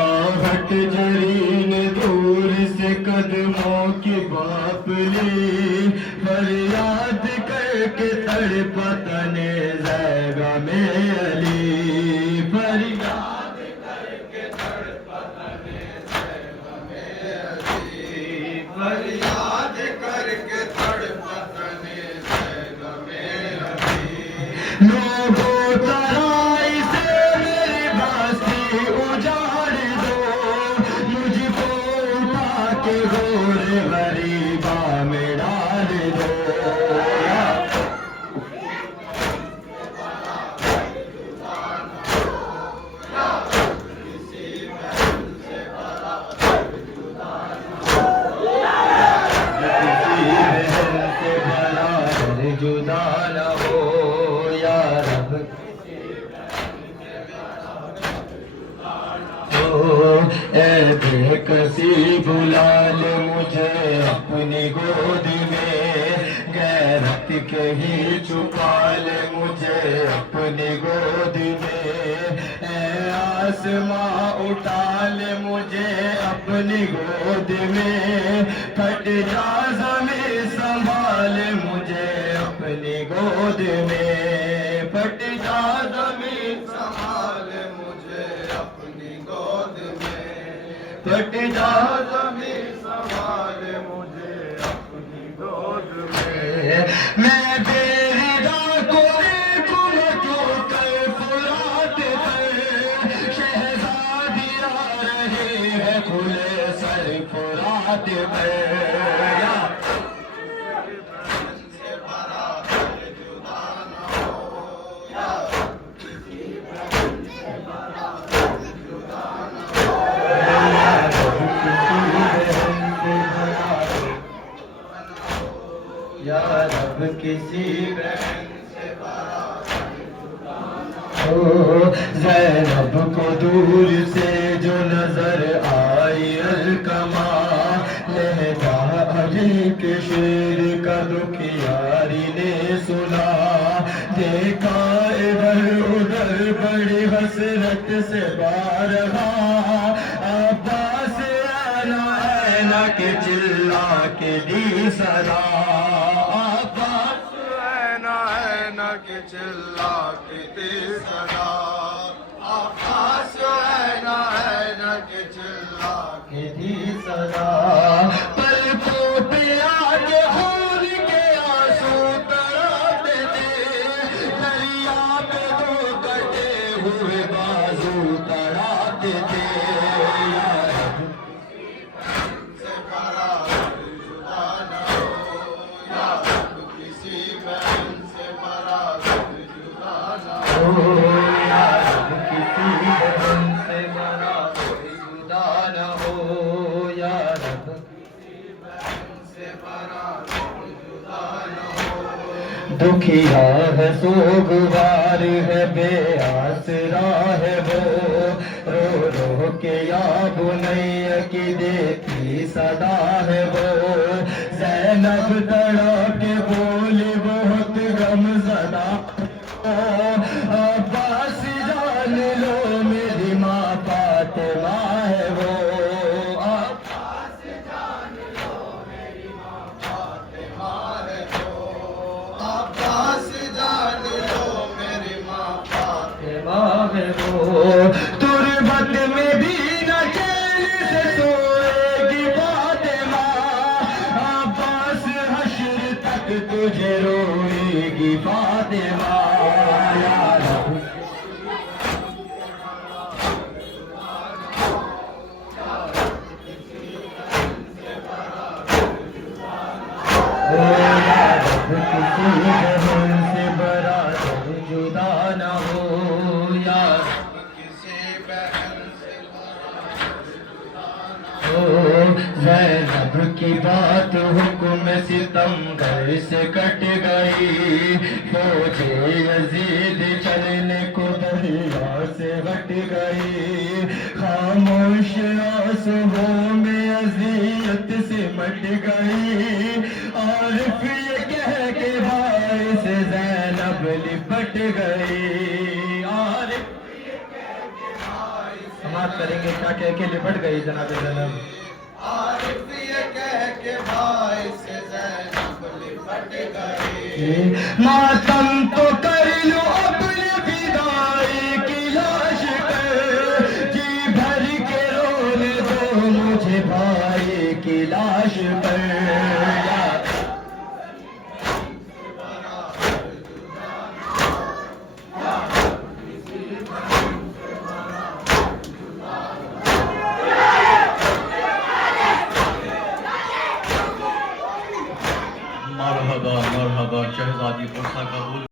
آہٹ جرین دور سے قدموں کی باپ لی، فریاد کر کے تڑپا تن زیغہ میں علی، فریاد کر کے تڑپا تن زیغہ میں علی، فریاد کر کے تڑپا تن زیغہ میں علی، لوگوں ترائی سے میری بستی اجاڑ دو، مجھ کو اٹھا کے غور غریباں میں ڈال دو، جدا نہ ہو یا رب، اے بے کسی بلا لے مجھے اپنی گود میں، غیرت کے ہی چھپا لے مجھے اپنی گود میں، اے آسماں اٹھا لے مجھے اپنی گود میں، پھٹ جا زمین سنبھال مجھے اپنی گود میں، پھٹ جا زمین سنبھال مجھے اپنی گود میں، پھٹ جا زمین سنبھال مجھے اپنی گود میں، میں تیری ڈاکوں دیکھوں کیوں کر فرات پر، شہزادی آ رہی ہے کھلے سر فرات پر، یا رب کسی بہن سے ہو، زینب کو دور سے جو نظر آئی الکما، لہجہ علی کے شیر کا دکھیاری نے سنا، دیکھا ادھر ادھر بڑی حسرت سے بارہا، عباس اینا اینا کے چلا کے دی صدا، عباس اینا اینا کے چلا کے دی صدا، عباس اینا اینا کے چلا کے دی صدا، پلکوں پہ آگے خون کے آنسو تراتے تھے، دریا میں دو کٹے ہوئے بازو تڑاتے تھے، دکھیا ہے سوگوار ہے بے آسرا ہے وہ، رو رو کے یا بنیا کی دیتی صدا ہے وہ، زینب تڑا کے بولی بہت غم زدہ، عباس جان لو میری ماں فاطمہ ہے وہ، عباس جان لو میری ماں فاطمہ ہے وہ، عباس جان لو میری ماں فاطمہ ہے وہ، تربت میں بھی نہ چین سے سوئے گی فاطمہ، عباس حشر تک تجھے روئے گی فاطمہ، یا رب کسی بہن سے برادر جدا نہ ہو، یا رب کسی بہن سے برادر جدا نہ ہو، زینب کی بات حکم ستمگر سے کٹ گئی، فوج یزید چلنے کو دریا سے ہٹ گئی، خاموش آنسوؤں میں اذیت سے مٹ گئی، عارف یہ کہہ کے بھائی سے زینب لپٹ گئی، عارف یہ کہہ کے بھائی سے سماعت کریں گے کیا کہہ کے لپٹ گئی جناب زینب عارف یہ کہہ کے بھائی سے زینب لپٹ گئی ماتم تو کر لو اپنی بدائی کی لاش پر جی بھر کے رونے دو مجھے بھائی کی لاش پر مرحبا مرحبا شہزادی پرسا